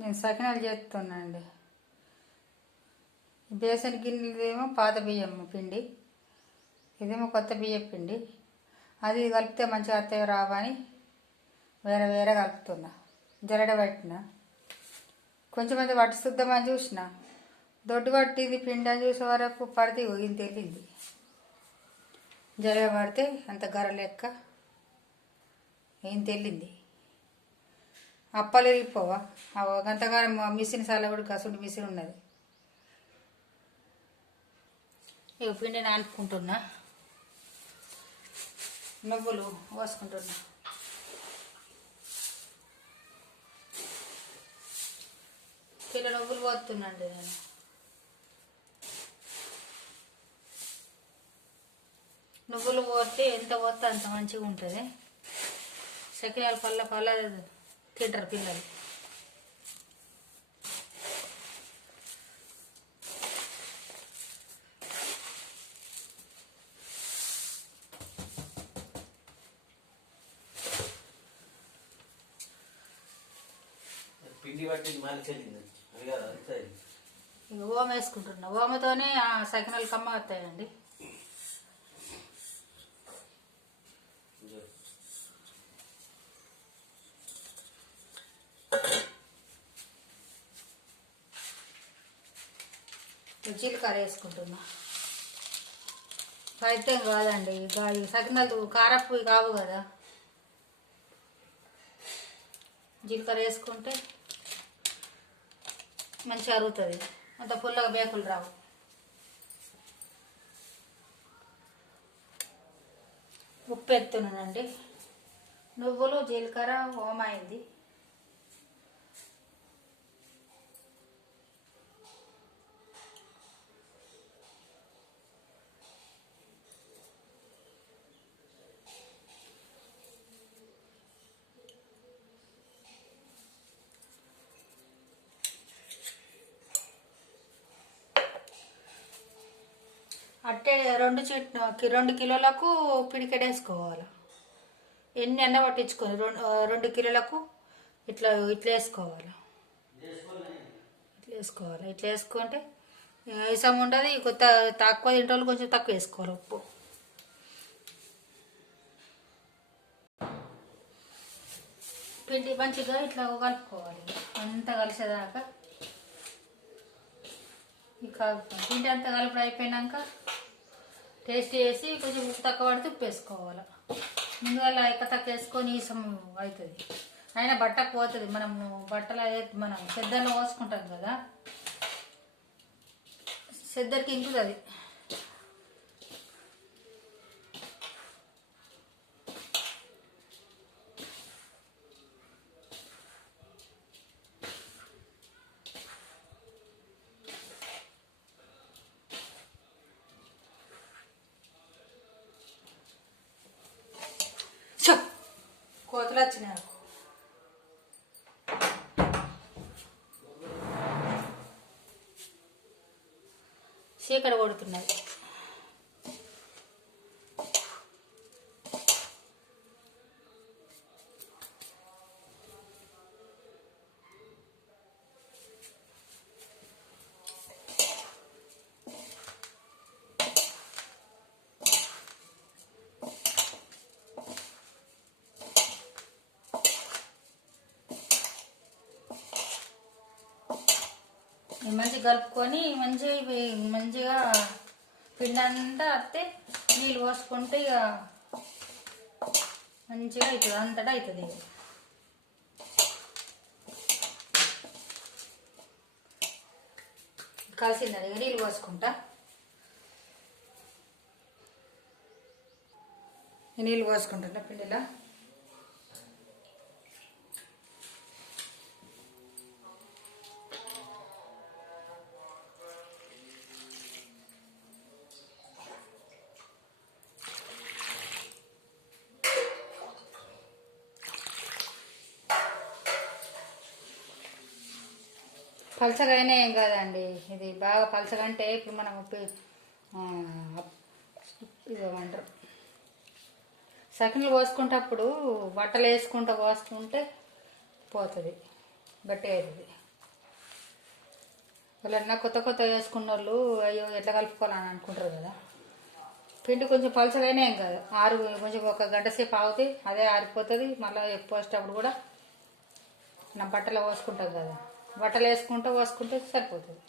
నేను సకినాలు చేస్తున్నా అండి. బేసన్ గిన్నెదేమో పాత బియ్యం పిండి, ఇదేమో కొత్త బియ్యం పిండి. అది కలిపితే మంచిగా అత్తయ్య రావని వేరే వేరే కలుపుతున్నా. జరడ పట్టిన కొంచెం మంది పట్టి శుద్ధమని చూసిన, దొడ్డు పట్టింది పిండి అని చూసే వరకు పడితే ఇంత వెళ్ళింది. జరగ పడితే అంత గర లెక్క ఇంత వెళ్ళింది. అప్పాలు వెళ్ళిపోవా గంతగా మిషన్ కూడా గసుండి మిషన్ ఉన్నది. ఇక పిండి నానుకుంటున్నా, నువ్వులు పోసుకుంటున్నా. కిలో నువ్వులు పోతున్నాండి నేను. నువ్వులు పోతే ఎంత పోతే అంత మంచిగా ఉంటుంది. సకినాలు పళ్ళ పళ్ళ తింటారు పిల్లలు. ఇక ఓమ వేసుకుంటున్నా. ఓమతోనే సకినాలు కమ్మ వస్తాయండి. జీలకర్ర వేసుకుంటున్నా. అయితే కాదండి, సకినాలు కారపు కావు కదా. జీలకర్ర వేసుకుంటే మంచిగా అరుగుతుంది, అంత పుల్లగా బేకులు రావు. ఉప్పు ఎత్తున్నానండి. నువ్వులు జీలకర్ర ఓమ అయింది. అట్టే 2 కిలోలకు పిడికెట్ వేసుకోవాలి. ఎన్ని ఎండ పట్టించుకొని 2 కిలోలకు ఇట్లా వేసుకోవాలి. ఇట్లా వేసుకుంటే ఇసం ఉంటుంది. కొత్త తక్కువ తింటోళ్ళు కొంచెం తక్కువ వేసుకోవాలి ఉప్పు. పిండి మంచిగా ఇట్లా కలుపుకోవాలి అంతా కలిసేదాకా. ఇక పిండి అంతా కలుపుడు అయిపోయినాక టేస్ట్ చేసి కొంచెం ఉప్పు తక్కువ పడితే ఉప్పు వేసుకోవాలి. ముందుగా ఎక్క తక్కువ వేసుకొని ఈసం అవుతుంది. అయినా బట్టకు పోతుంది. బట్టలు మనం సెద్దర్లో పోసుకుంటాం కదా, సెద్దరికి ఇంకుతుంది. కోతలు వచ్చినాయి. చీకటి కొడుతున్నది. మంచిగా కలుపుకొని మంచిగా పిండి అంతా అత్తే నీళ్ళు పోసుకుంటే ఇక మంచిగా అవుతుంది. అంతటా అవుతుంది. కలిసిందని ఇక నీళ్ళు పోసుకుంటా. నీళ్ళు పోసుకుంటా పిండిలో. పలసగా అయినా ఏం కాదండి. ఇది బాగా పలసగా అంటే ఇప్పుడు మనం ఇవ్వమంటారు సకినలు పోసుకుంటప్పుడు బట్టలు వేసుకుంటూ పోసుకుంటే పోతుంది, గట్టి అవుతుంది. వాళ్ళన్నా కొత్త కొత్త వేసుకున్న వాళ్ళు అయ్యో ఎట్లా కలుపుకోవాలని అనుకుంటారు కదా. పిండి కొంచెం పలచగానే ఏం కాదు, కొంచెం ఒక గంట సేపు ఆగితే అదే ఆరిపోతుంది. మళ్ళీ పోసేటప్పుడు కూడా నా బట్టలు పోసుకుంటాం కదా, బట్టలు పోసుకుంటే సరిపోతుంది.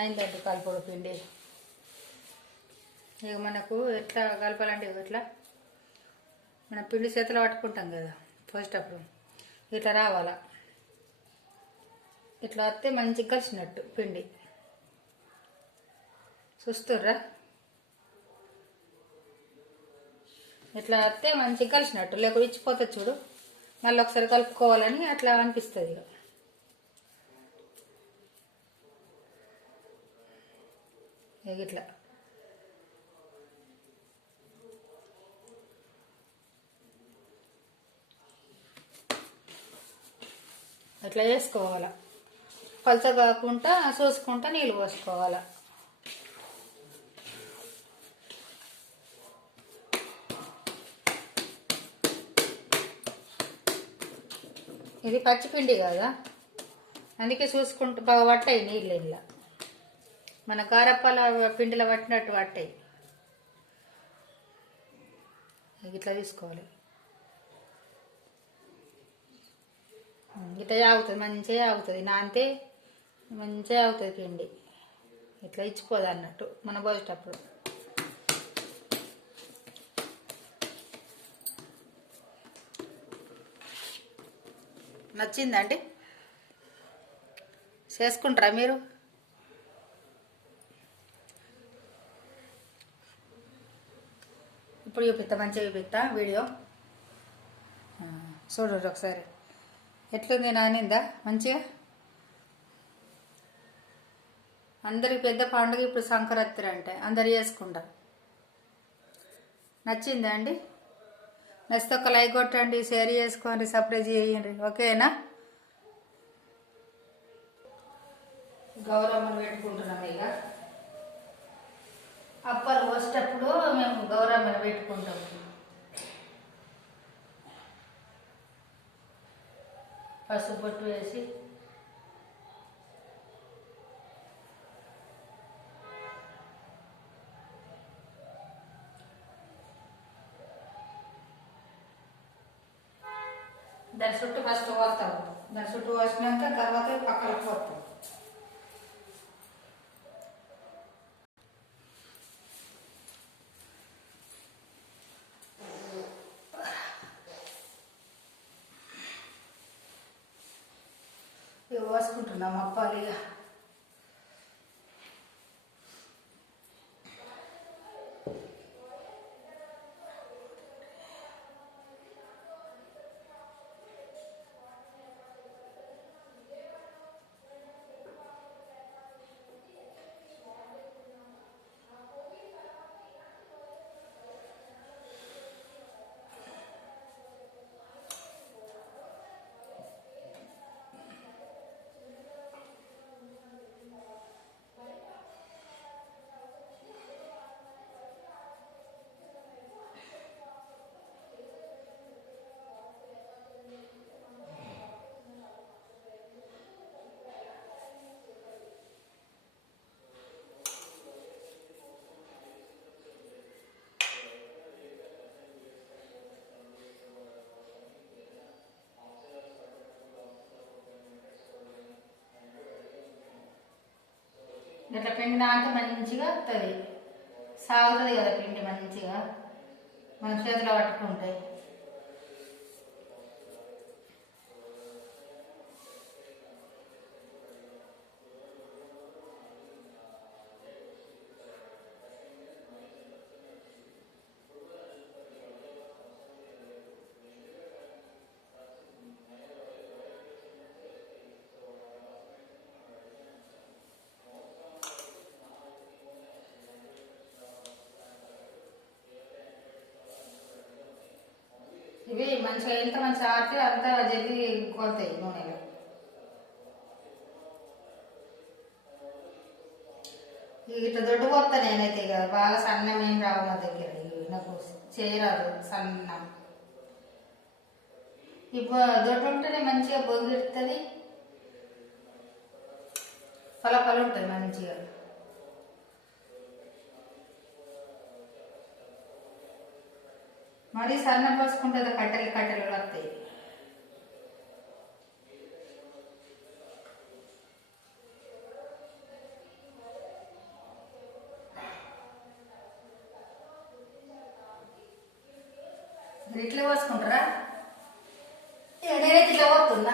అయిందండి కలుపుడు పిండి. ఇక మనకు ఎట్లా కలపాలంటే ఇట్లా మనం పిండి చేతిలో పట్టుకుంటాం కదా పోసేటప్పుడు ఇట్లా రావాలా. ఇట్లా వస్తే మంచిగా కలిసినట్టు పిండి. చూస్తుర్రా, ఇట్లా వస్తే మంచిగా కలిసినట్టు, లేకపోతే ఇచ్చిపోతుంది చూడు. మళ్ళీ ఒకసారి కలుపుకోవాలని అట్లా అనిపిస్తుంది. ఇక ఇట్లా అట్లా వేసుకోవాలా. పలచ కాకుండా చూసుకుంటా నీళ్ళు పోసుకోవాలా. ఇది పచ్చిపిండి కదా, అందుకే చూసుకుంటూ బాగా పట్టాయి నీళ్ళు. ఇలా మన కారప్పాల పిండిలో పట్టినట్టు పట్టాయి. ఇట్లా తీసుకోవాలి. ఇట్లా ఆగుతుంది, మంచిగా ఆగుతుంది. నాంతే మంచిగా ఆగుతుంది పిండి. ఇట్లా ఇచ్చిపోదు అన్నట్టు మనం పోసేటప్పుడు. నచ్చిందండి? చేసుకుంటారా మీరు? ఇప్పుడు చూపిస్తా, మంచిగా చూపిస్తా వీడియో చూడండి ఒకసారి. ఎట్లుంది నానిందా మంచిగా? అందరికి పెద్ద పండుగ ఇప్పుడు సంక్రాంతి అంటే అందరు చేసుకుంటారు. నచ్చిందా అండి? నచ్చితే ఒక లైక్ కొట్టండి, షేర్ చేసుకోండి, సబ్స్క్రైబ్ చేయండి. ఓకేనా? గౌరమ్మను పెట్టుకుంటున్నాం. ఇక అప్పాలు పోసేటప్పుడు మేము గౌరమ్మను పెట్టుకుంటాం. పసుపు బొట్టు వేసి దాని చుట్టూ ఫస్ట్ పోస్తాము. దాని చుట్టూ పోసినాక తర్వాత పక్కన పోతాం. ఇవి పోసుకుంటున్నాం అప్పాలు. ఇక ఇట్లా పిండి నాంత మంచిగా వస్తుంది, సాగుతుంది కదా పిండి మంచిగా మన చేతిలో పట్టుకుంటాయి. ఇవి మంచిగా ఎంత మంచిగా ఆడితే అంత జల్లి కోరుతాయి నూనెలో. ఇట్లా దొడ్డు పోతా నేనైతే ఇక బాగా సన్నం ఏం రావు నా దగ్గర, నాకు చేయరాదు సన్నం. ఇప్పుడు దొడ్డు ఉంటేనే మంచిగా బొంగిడుతుంది, పలపలు ఉంటుంది మంచిగా. మరీ సన్నం పోసుకుంటుంది కట్టెలు కట్టెలు వస్తాయి. ఇట్లా పోసుకుంటారా? నేనైతే ఇట్లా పోతున్నా.